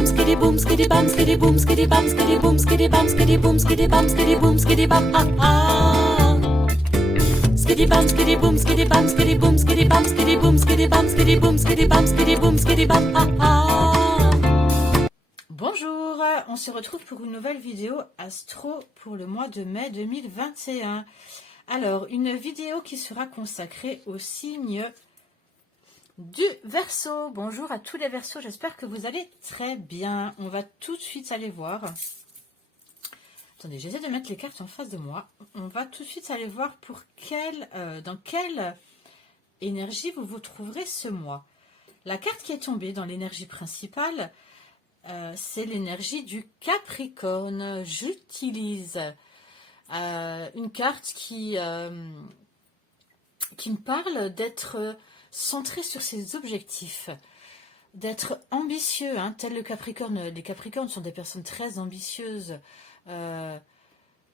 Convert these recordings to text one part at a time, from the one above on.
bam, skiddy boom, skiddy bam, skiddy boom, skiddy bam, skiddy boom, skiddy bam, skiddy boom, skiddy bam, skiddy boom, skiddy bam, ah ah. Skiddy bam, skiddy boom, skiddy bam, skiddy boom, skiddy bam, skiddy boom, skiddy bam, skiddy boom, skiddy bam, skiddy boom, skiddy bam, ah ah. Bonjour, on se retrouve pour une nouvelle vidéo astro pour le mois de mai 2021. Alors, une vidéo qui sera consacrée au signe du Verseau. Bonjour à tous les Verseaux, j'espère que vous allez très bien. On va tout de suite aller voir. Attendez, j'essaie de mettre les cartes en face de moi. On va tout de suite aller voir pour dans quelle énergie vous vous trouverez ce mois. La carte qui est tombée dans l'énergie principale, c'est l'énergie du Capricorne. J'utilise une carte qui me parle d'être centré sur ses objectifs, d'être ambitieux, hein, tel le Capricorne. Les Capricornes sont des personnes très ambitieuses,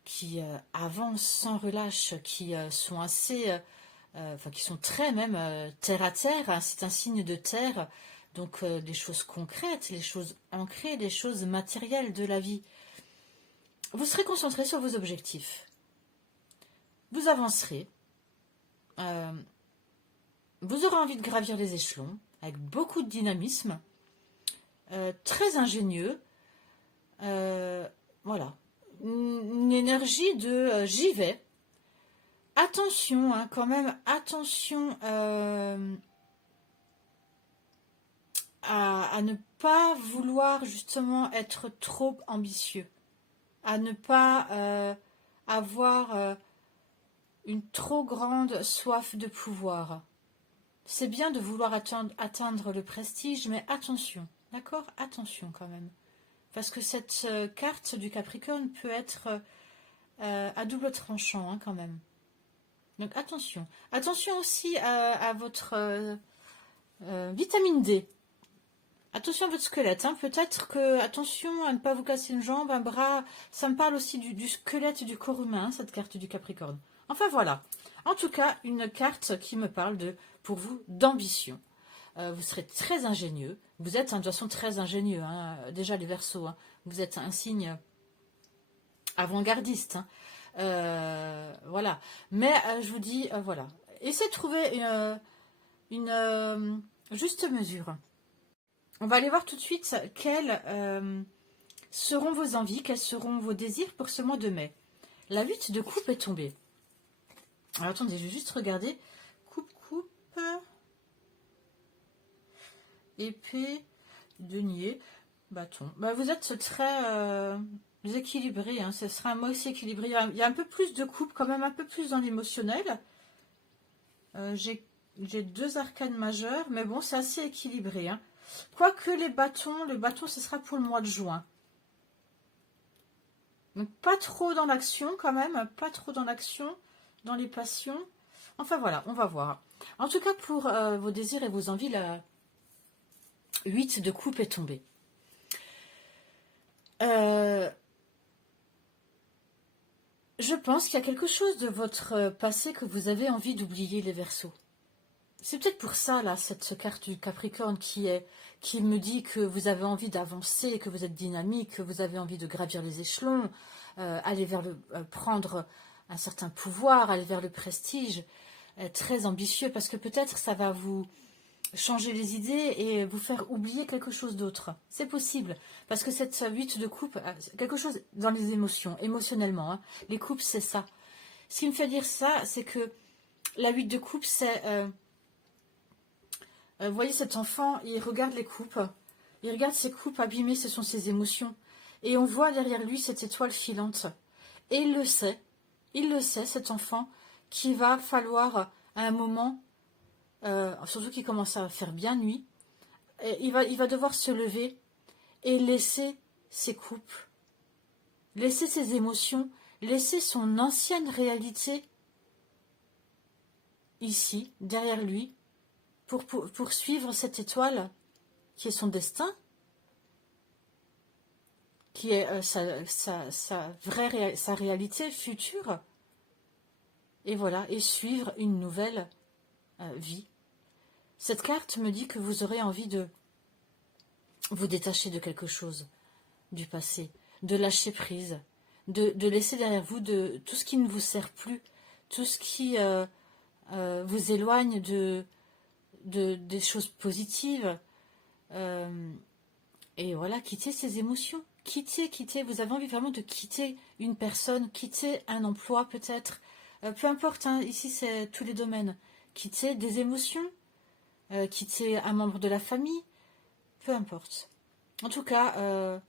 qui avancent sans relâche, qui sont assez, qui sont très même terre à terre, hein. C'est un signe de terre, donc des choses concrètes, les choses ancrées, des choses matérielles de la vie. Vous serez concentré sur vos objectifs, vous avancerez, vous aurez envie de gravir les échelons avec beaucoup de dynamisme, très ingénieux, voilà, une énergie de j'y vais. Attention, hein, quand même, attention à ne pas vouloir justement être trop ambitieux, à ne pas avoir une trop grande soif de pouvoir. C'est bien de vouloir atteindre le prestige, mais attention, d'accord? Attention quand même. Parce que cette carte du Capricorne peut être à double tranchant, hein, quand même. Donc attention. Attention aussi à votre vitamine D. Attention à votre squelette, hein. Peut-être que, attention à ne pas vous casser une jambe, un bras. Ça me parle aussi du squelette du corps humain, hein, cette carte du Capricorne. Enfin voilà. En tout cas, une carte qui me parle pour vous d'ambition. Vous serez très ingénieux. Vous êtes, hein, de toute façon, très ingénieux, hein. Déjà les Verseaux, hein. Vous êtes un signe avant-gardiste, hein. Voilà. Mais je vous dis, voilà. Essayez de trouver une juste mesure. On va aller voir tout de suite quelles seront vos envies, quels seront vos désirs pour ce mois de mai. La 8 de coupe est tombée. Alors attendez, je vais juste regarder. Coupe. Épée, denier, bâton. Bah, vous êtes très équilibré, hein. Ce sera un mois aussi équilibré. Il y a un peu plus de coupe, quand même un peu plus dans l'émotionnel. J'ai 2 arcanes majeures, mais bon, c'est assez équilibré, hein. Quoique le bâton, ce sera pour le mois de juin. Donc pas trop dans l'action quand même, pas trop dans l'action, dans les passions. Enfin voilà, on va voir. En tout cas, pour vos désirs et vos envies, la 8 de coupe est tombée. Je pense qu'il y a quelque chose de votre passé que vous avez envie d'oublier, les Verseaux. C'est peut-être pour ça, là, cette carte du Capricorne qui me dit que vous avez envie d'avancer, que vous êtes dynamique, que vous avez envie de gravir les échelons, aller vers prendre un certain pouvoir, aller vers le prestige, très ambitieux, parce que peut-être ça va vous changer les idées et vous faire oublier quelque chose d'autre. C'est possible, parce que cette 8 de coupe, quelque chose dans les émotions, émotionnellement, hein. Les coupes, c'est ça. Ce qui me fait dire ça, c'est que la 8 de coupe, c'est... vous voyez cet enfant, il regarde les coupes, il regarde ses coupes abîmées, ce sont ses émotions. Et on voit derrière lui cette étoile filante. Et il le sait, cet enfant, qu'il va falloir à un moment, surtout qu'il commence à faire bien nuit, il va devoir se lever et laisser ses coupes, laisser ses émotions, laisser son ancienne réalité ici, derrière lui, pour suivre cette étoile qui est son destin, qui est sa réalité future, et voilà, et suivre une nouvelle vie. Cette carte me dit que vous aurez envie de vous détacher de quelque chose du passé, de lâcher prise, de laisser derrière vous tout ce qui ne vous sert plus, tout ce qui vous éloigne des choses positives. Et voilà, quitter ces émotions. Quitter. Vous avez envie vraiment de quitter une personne, quitter un emploi peut-être. Peu importe, hein, ici c'est tous les domaines. Quitter des émotions, quitter un membre de la famille, peu importe. En tout cas,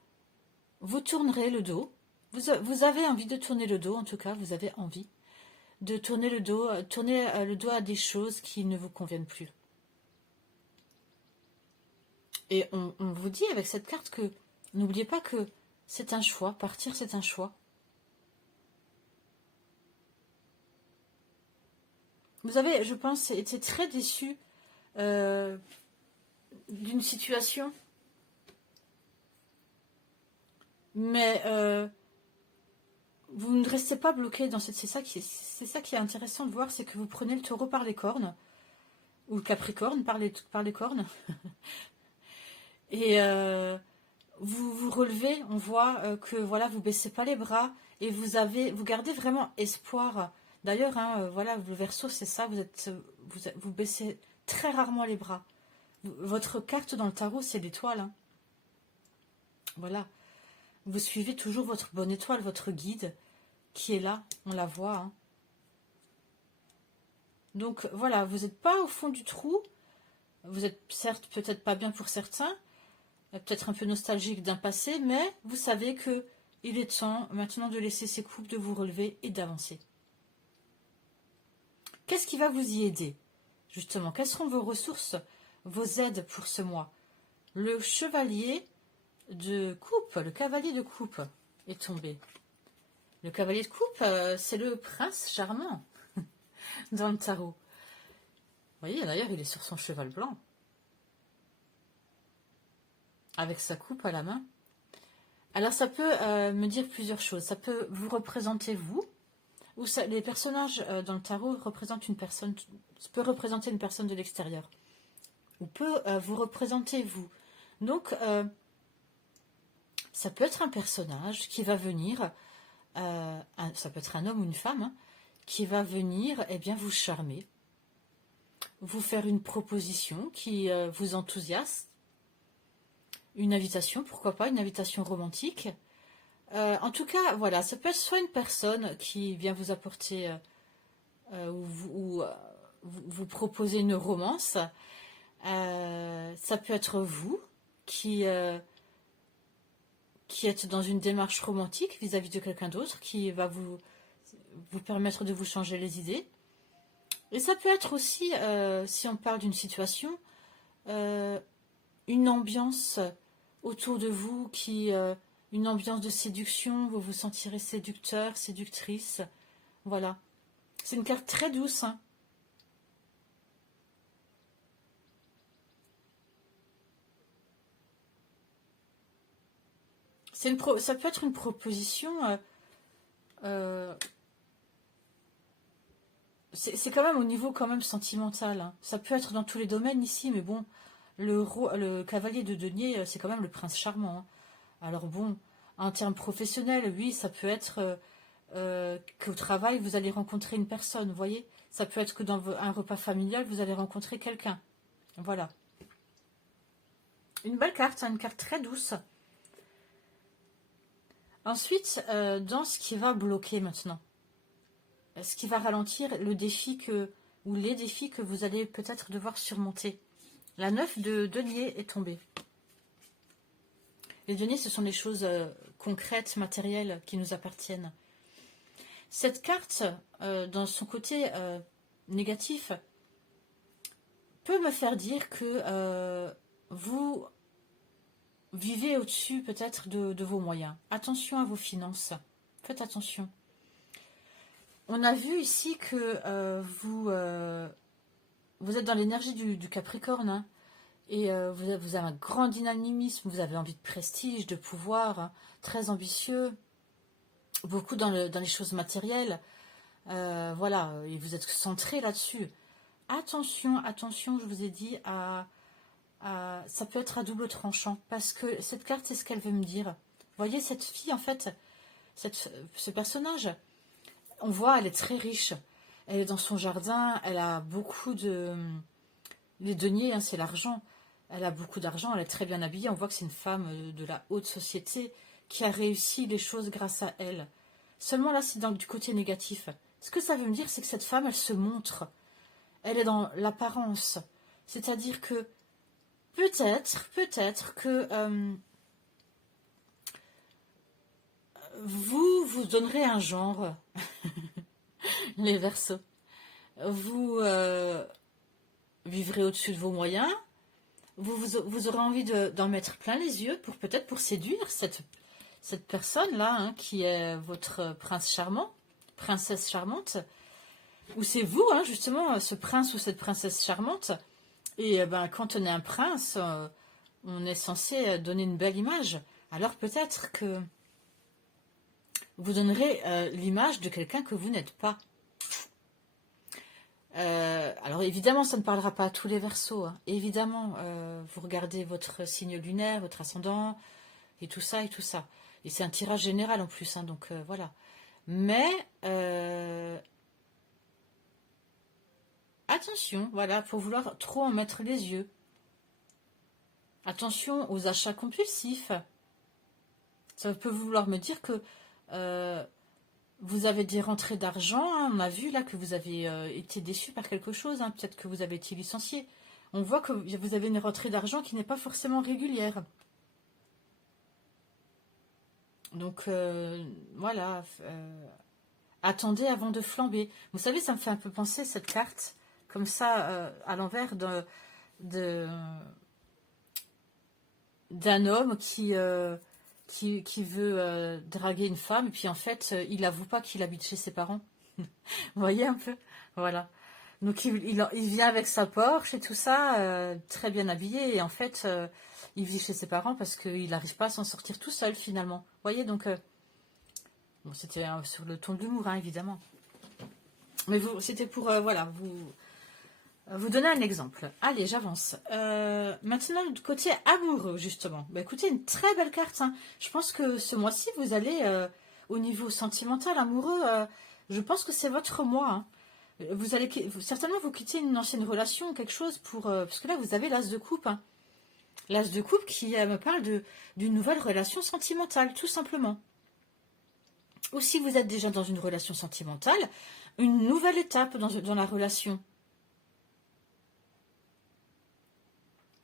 vous tournerez le dos. Vous avez envie de tourner le dos, en tout cas, vous avez envie de tourner le dos, le dos à des choses qui ne vous conviennent plus. Et on vous dit avec cette carte que n'oubliez pas que c'est un choix, partir c'est un choix. Vous avez, je pense, été très déçu d'une situation, mais vous ne restez pas bloqué dans c'est ça qui est intéressant de voir, c'est que vous prenez le taureau par les cornes, ou le capricorne par les cornes, et vous relevez, on voit que voilà, vous baissez pas les bras, et vous gardez vraiment espoir. D'ailleurs, hein, voilà, le Verseau, c'est ça, vous baissez très rarement les bras. Votre carte dans le tarot, c'est l'étoile. Hein. Voilà. Vous suivez toujours votre bonne étoile, votre guide, qui est là, on la voit. Hein. Donc voilà, vous n'êtes pas au fond du trou. Vous êtes certes peut-être pas bien pour certains, peut-être un peu nostalgique d'un passé, mais vous savez que il est temps maintenant de laisser ces coupes, de vous relever et d'avancer. Qu'est-ce qui va vous y aider, justement? Quelles seront vos ressources, vos aides pour ce mois? Le chevalier de coupe, le cavalier de coupe est tombé. Le cavalier de coupe, c'est le prince charmant dans le tarot. Vous voyez, d'ailleurs, il est sur son cheval blanc, avec sa coupe à la main. Alors, ça peut me dire plusieurs choses. Ça peut vous représenter vous, ou les personnages dans le tarot représentent une personne, peut représenter une personne de l'extérieur, ou peut vous représenter vous. Donc, ça peut être un personnage qui va venir, ça peut être un homme ou une femme, hein, qui va venir vous charmer, vous faire une proposition qui vous enthousiasme, une invitation, pourquoi pas, une invitation romantique. En tout cas, voilà, ça peut être soit une personne qui vient vous apporter ou vous proposer une romance. Ça peut être vous qui êtes dans une démarche romantique vis-à-vis de quelqu'un d'autre qui va vous permettre de vous changer les idées. Et ça peut être aussi, si on parle d'une situation, une ambiance autour de vous une ambiance de séduction, vous vous sentirez séducteur, séductrice. Voilà. C'est une carte très douce. Hein. Ça peut être une proposition. C'est quand même au niveau quand même sentimental. Hein. Ça peut être dans tous les domaines ici, mais bon, le cavalier de denier, c'est quand même le prince charmant. Hein. Alors bon, en termes professionnels, oui, ça peut être qu'au travail, vous allez rencontrer une personne, vous voyez. Ça peut être que dans un repas familial, vous allez rencontrer quelqu'un. Voilà. Une belle carte, hein, une carte très douce. Ensuite, dans ce qui va bloquer maintenant, ce qui va ralentir le défi ou les défis que vous allez peut-être devoir surmonter. La 9 de denier est tombée. Les deniers, ce sont des choses concrètes, matérielles, qui nous appartiennent. Cette carte, dans son côté négatif, peut me faire dire que vous vivez au-dessus peut-être de vos moyens. Attention à vos finances. Faites attention. On a vu ici que vous êtes dans l'énergie du Capricorne, hein, et vous avez un grand dynamisme, vous avez envie de prestige, de pouvoir, hein, très ambitieux, beaucoup dans les choses matérielles, voilà, et vous êtes centré là-dessus. Attention, je vous ai dit, à ça peut être à double tranchant. Parce que cette carte, c'est ce qu'elle veut me dire. Vous voyez, cette fille, en fait, ce personnage, on voit, elle est très riche. Elle est dans son jardin, elle a beaucoup de... Les deniers, hein, c'est l'argent. Elle a beaucoup d'argent, elle est très bien habillée. On voit que c'est une femme de la haute société qui a réussi les choses grâce à elle. Seulement là, c'est du côté négatif. Ce que ça veut me dire, c'est que cette femme, elle se montre. Elle est dans l'apparence. C'est-à-dire que peut-être que vous donnerez un genre, les Verseaux. Vous vivrez au-dessus de vos moyens. Vous aurez envie d'en mettre plein les yeux pour peut-être pour séduire cette personne-là, hein, qui est votre prince charmant, princesse charmante. Ou c'est vous, hein, justement, ce prince ou cette princesse charmante. Et quand on est un prince, on est censé donner une belle image. Alors peut-être que vous donnerez l'image de quelqu'un que vous n'êtes pas. Alors évidemment, ça ne parlera pas à tous les Verseaux. Hein. Évidemment, vous regardez votre signe lunaire, votre ascendant, et tout ça, et tout ça. Et c'est un tirage général en plus, hein, donc voilà. Mais attention, voilà, faut vouloir trop en mettre les yeux. Attention aux achats compulsifs. Ça peut vouloir me dire que vous avez des rentrées d'argent. Hein, on a vu là que vous avez été déçu par quelque chose. Hein, peut-être que vous avez été licencié. On voit que vous avez une rentrée d'argent qui n'est pas forcément régulière. Donc voilà. Attendez avant de flamber. Vous savez, ça me fait un peu penser cette carte, comme ça, à l'envers d'un homme qui veut draguer une femme, et puis en fait, il n'avoue pas qu'il habite chez ses parents. Vous voyez un peu? Voilà. Donc il vient avec sa Porsche et tout ça, très bien habillé, et en fait, il vit chez ses parents parce qu'il n'arrive pas à s'en sortir tout seul finalement. Vous voyez, donc... bon, c'était sur le ton de l'humour, hein, évidemment. Mais c'était pour, voilà, vous donner un exemple. Allez, j'avance. Maintenant, du côté amoureux, justement. Bah, écoutez, une très belle carte. Hein. Je pense que ce mois-ci, vous allez, au niveau sentimental, amoureux, je pense que c'est votre mois. Hein. Vous allez certainement vous quitter une ancienne relation, quelque chose, parce que là, vous avez l'as de coupe. Hein. L'as de coupe qui me parle d'une nouvelle relation sentimentale, tout simplement. Ou si vous êtes déjà dans une relation sentimentale, une nouvelle étape dans la relation.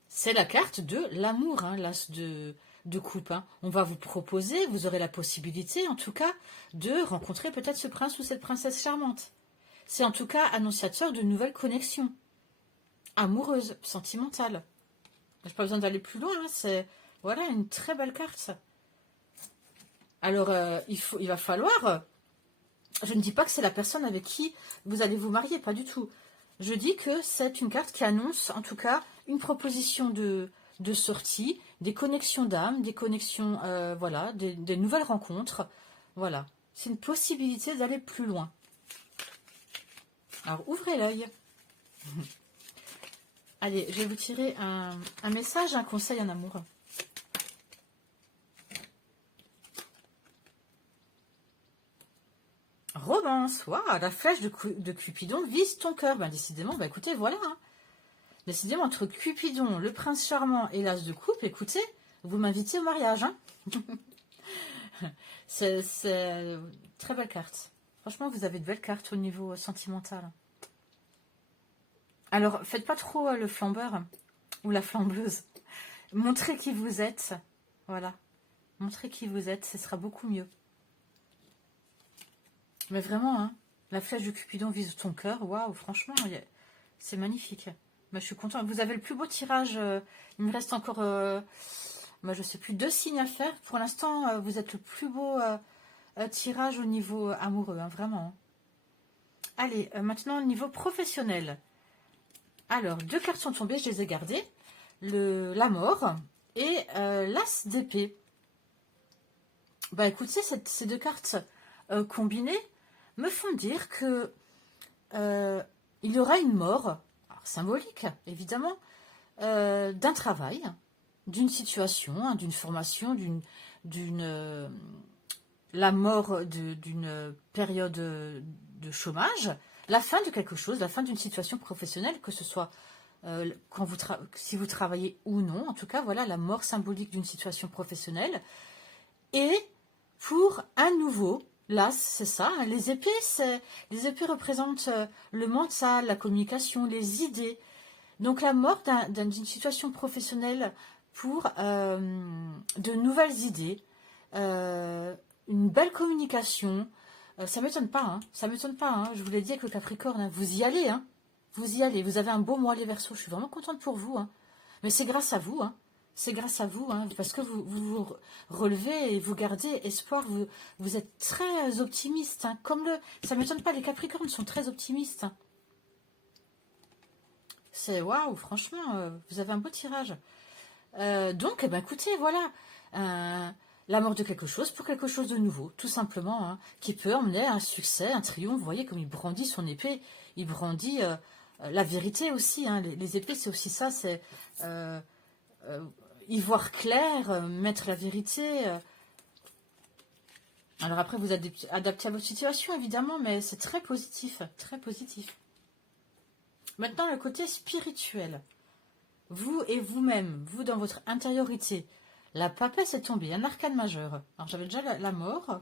C'est la carte de l'amour, hein, l'as de coupe. Hein. On va vous proposer, vous aurez la possibilité, en tout cas, de rencontrer peut-être ce prince ou cette princesse charmante. C'est en tout cas annonciateur de nouvelles connexions. Amoureuses, sentimentales. Je n'ai pas besoin d'aller plus loin, hein, c'est voilà, une très belle carte. Alors, il va falloir... je ne dis pas que c'est la personne avec qui vous allez vous marier, pas du tout. Je dis que c'est une carte qui annonce, en tout cas, une proposition de sortie, des connexions d'âme, des connexions, voilà, des nouvelles rencontres. Voilà, c'est une possibilité d'aller plus loin. Alors, ouvrez l'œil. Allez, je vais vous tirer un message, un conseil en amour. Romance, waouh, la flèche de Cupidon vise ton cœur. Ben, décidément, ben, écoutez, voilà. Hein. Décidément, entre Cupidon, le prince charmant et l'as de coupe, écoutez, vous m'invitez au mariage. Hein. C'est très belle carte. Franchement, vous avez de belles cartes au niveau sentimental. Alors, faites pas trop le flambeur ou la flambeuse. Montrez qui vous êtes. Voilà. Montrez qui vous êtes, ce sera beaucoup mieux. Mais vraiment, hein, la flèche de Cupidon vise ton cœur. Waouh, franchement, c'est magnifique. Mais je suis contente. Vous avez le plus beau tirage. Il me reste encore, je ne sais plus, 2 signes à faire. Pour l'instant, vous êtes le plus beau tirage au niveau amoureux, hein, vraiment. Allez, maintenant, au niveau professionnel. Alors, 2 cartes sont tombées, je les ai gardées. La mort et l'as d'épée. Bah écoutez, ces 2 cartes combinées me font dire que il y aura une mort, alors, symbolique évidemment, d'un travail, d'une situation, hein, d'une formation, la mort d'une période de chômage, la fin de quelque chose, la fin d'une situation professionnelle, que ce soit si vous travaillez ou non, en tout cas, voilà la mort symbolique d'une situation professionnelle. Et pour un nouveau, là, c'est ça, hein, les épées représentent le mental, la communication, les idées. Donc la mort d'une situation professionnelle pour de nouvelles idées, une belle communication. Ça m'étonne pas, hein, ça m'étonne pas. Hein, je vous l'ai dit avec le Capricorne, hein, vous y allez, hein, vous y allez. Vous avez un beau mois les Verseaux. Je suis vraiment contente pour vous, hein. Mais c'est grâce à vous, hein. C'est grâce à vous, hein, parce que vous relevez et vous gardez espoir. Vous êtes très optimiste, hein, ça m'étonne pas. Les Capricornes sont très optimistes. Hein. C'est waouh, franchement, vous avez un beau tirage. Donc, eh ben, écoutez, voilà, la mort de quelque chose pour quelque chose de nouveau, tout simplement, hein, qui peut emmener un succès, un triomphe. Vous voyez comme il brandit son épée, il brandit la vérité aussi. Hein, les épées, c'est aussi ça, c'est y voir clair, mettre la vérité. Alors après, vous adaptez à votre situation, évidemment, mais c'est très positif, très positif. Maintenant, le côté spirituel. Vous et vous-même, vous dans votre intériorité. La papesse est tombée, un arcane majeur. Alors j'avais déjà la mort.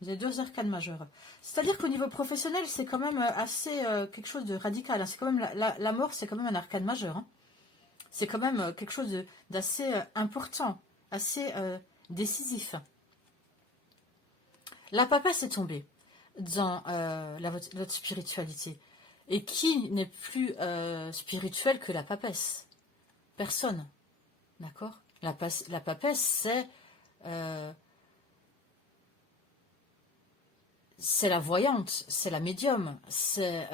Vous avez 2 arcanes majeurs. C'est-à-dire qu'au niveau professionnel, c'est quand même assez quelque chose de radical. Hein. C'est quand même la mort, c'est quand même un arcane majeur. Hein. C'est quand même quelque chose d'assez important, assez décisif. La papesse est tombée dans votre spiritualité. Et qui n'est plus spirituel que la papesse? Personne. D'accord? La papesse, c'est la voyante, c'est la médium, c'est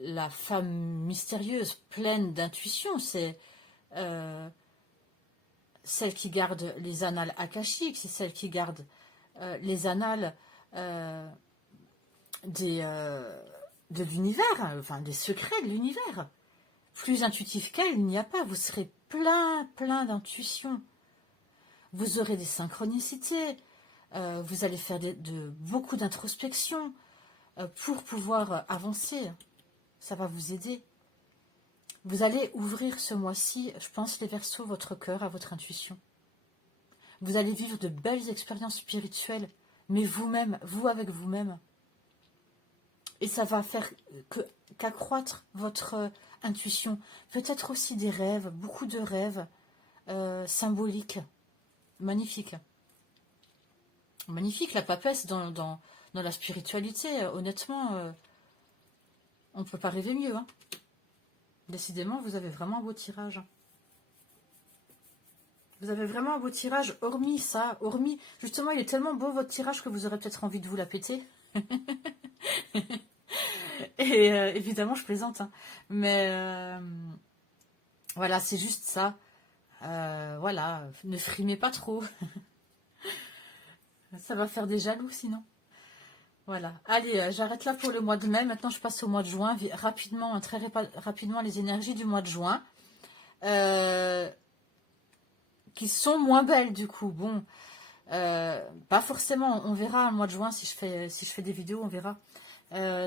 la femme mystérieuse, pleine d'intuition, c'est celle qui garde les annales akashiques, c'est celle qui garde les annales de l'univers, hein, enfin des secrets de l'univers. Plus intuitif qu'elle, il n'y a pas. Vous serez plein d'intuition. Vous aurez des synchronicités. Vous allez faire beaucoup d'introspection pour pouvoir avancer. Ça va vous aider. Vous allez ouvrir ce mois-ci, je pense, les Verseaux, votre cœur à votre intuition. Vous allez vivre de belles expériences spirituelles, mais vous-même, vous avec vous-même. Et ça va faire qu'accroître votre intuition. Peut-être aussi des rêves, beaucoup de rêves symboliques. Magnifique. Magnifique, la papesse dans la spiritualité. Honnêtement, on ne peut pas rêver mieux. Hein. Décidément, vous avez vraiment un beau tirage. Vous avez vraiment un beau tirage, hormis ça. Justement, il est tellement beau votre tirage que vous aurez peut-être envie de vous la péter. Et évidemment, je plaisante. Hein. Mais voilà, c'est juste ça. Voilà, ne frimez pas trop. Ça va faire des jaloux sinon. Voilà. Allez, j'arrête là pour le mois de mai. Maintenant, je passe au mois de juin. Rapidement, très rapidement, les énergies du mois de juin. Qui sont moins belles du coup. Bon, pas forcément. On verra le mois de juin si je fais des vidéos, on verra.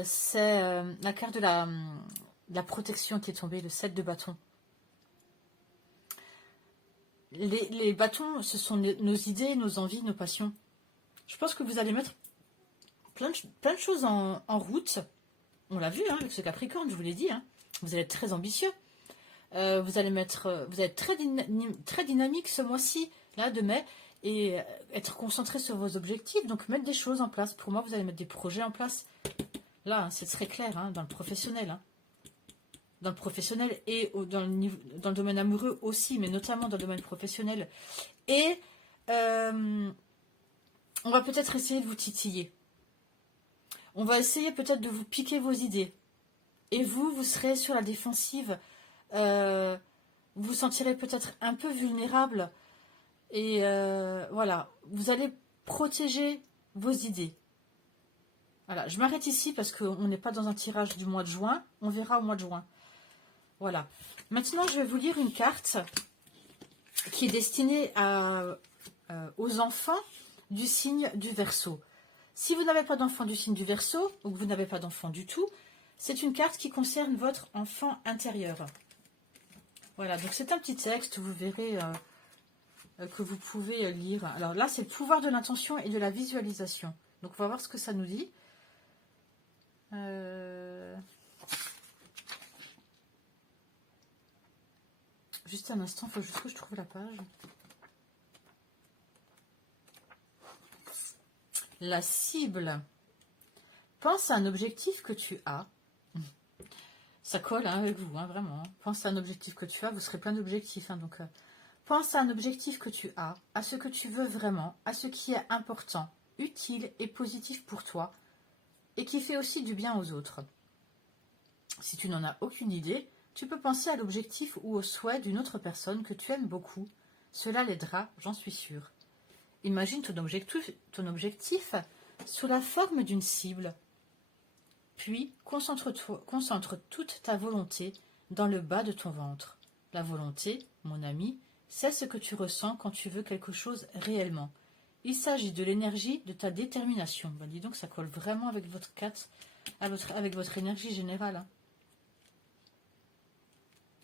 C'est la carte de la protection qui est tombée, le 7 de bâton. Les bâtons, ce sont nos idées, nos envies, nos passions. Je pense que vous allez mettre plein de choses en route. On l'a vu hein, avec ce Capricorne, je vous l'ai dit. Hein. Vous allez être très ambitieux. Vous allez être très dynamique ce mois-ci, là, de mai, et être concentré sur vos objectifs. Donc, mettre des choses en place. Pour moi, vous allez mettre des projets en place. Là, hein, c'est très clair, hein, dans le professionnel. Hein. Dans le professionnel et dans le domaine amoureux aussi, mais notamment dans le domaine professionnel. Et on va peut-être essayer de vous titiller. On va essayer peut-être de vous piquer vos idées. Et vous serez sur la défensive. Vous vous sentirez peut-être un peu vulnérable. Et voilà, vous allez protéger vos idées. Voilà, je m'arrête ici parce qu'on n'est pas dans un tirage du mois de juin. On verra au mois de juin. Voilà. Maintenant, je vais vous lire une carte qui est destinée aux enfants du signe du Verseau. Si vous n'avez pas d'enfant du signe du Verseau, ou que vous n'avez pas d'enfant du tout, c'est une carte qui concerne votre enfant intérieur. Voilà, donc c'est un petit texte, vous verrez que vous pouvez lire. Alors là, c'est le pouvoir de l'intention et de la visualisation. Donc on va voir ce que ça nous dit. Juste un instant, il faut juste que je trouve la page. La cible. Pense à un objectif que tu as. Ça colle avec vous, vraiment. Pense à un objectif que tu as, vous serez plein d'objectifs. Donc, pense à un objectif que tu as, à ce que tu veux vraiment, à ce qui est important, utile et positif pour toi, et qui fait aussi du bien aux autres. Si tu n'en as aucune idée, tu peux penser à l'objectif ou au souhait d'une autre personne que tu aimes beaucoup. Cela l'aidera, j'en suis sûre. Imagine ton objectif sous la forme d'une cible. Puis, concentre toute ta volonté dans le bas de ton ventre. La volonté, mon ami, c'est ce que tu ressens quand tu veux quelque chose réellement. Il s'agit de l'énergie de ta détermination. Dis donc, ça colle vraiment avec votre 4, avec votre énergie générale.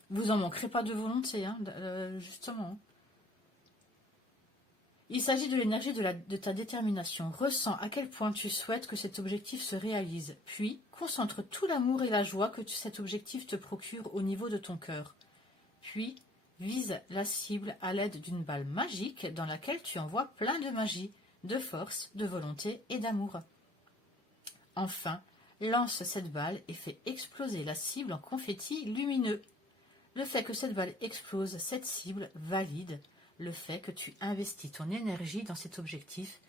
Vous n'en manquerez pas de volonté, justement. Il s'agit de l'énergie de ta détermination. Ressens à quel point tu souhaites que cet objectif se réalise. Puis, concentre tout l'amour et la joie que cet objectif te procure au niveau de ton cœur. Puis, vise la cible à l'aide d'une balle magique dans laquelle tu envoies plein de magie, de force, de volonté et d'amour. Enfin, lance cette balle et fais exploser la cible en confetti lumineux. Le fait que cette balle explose cette cible valide le fait que tu investis ton énergie dans cet objectif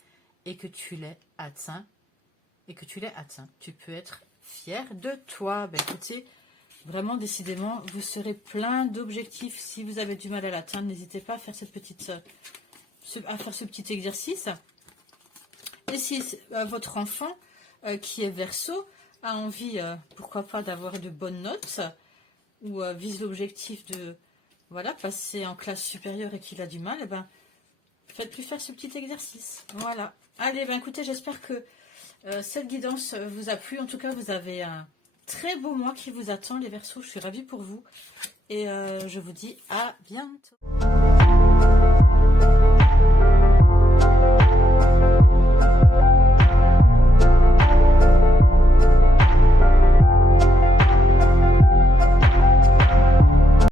et que tu l'aies atteint. Tu peux être fier de toi. Écoutez, vraiment, décidément, vous serez plein d'objectifs. Si vous avez du mal à l'atteindre, n'hésitez pas à faire ce petit exercice. Et si votre enfant, qui est Verseau, a envie, pourquoi pas, d'avoir de bonnes notes, ou vise l'objectif de passer en classe supérieure et qu'il a du mal, faites-lui faire ce petit exercice. Voilà. Allez, écoutez, j'espère que cette guidance vous a plu. En tout cas, vous avez un très beau mois qui vous attend, les Verseaux. Je suis ravie pour vous. Et je vous dis à bientôt.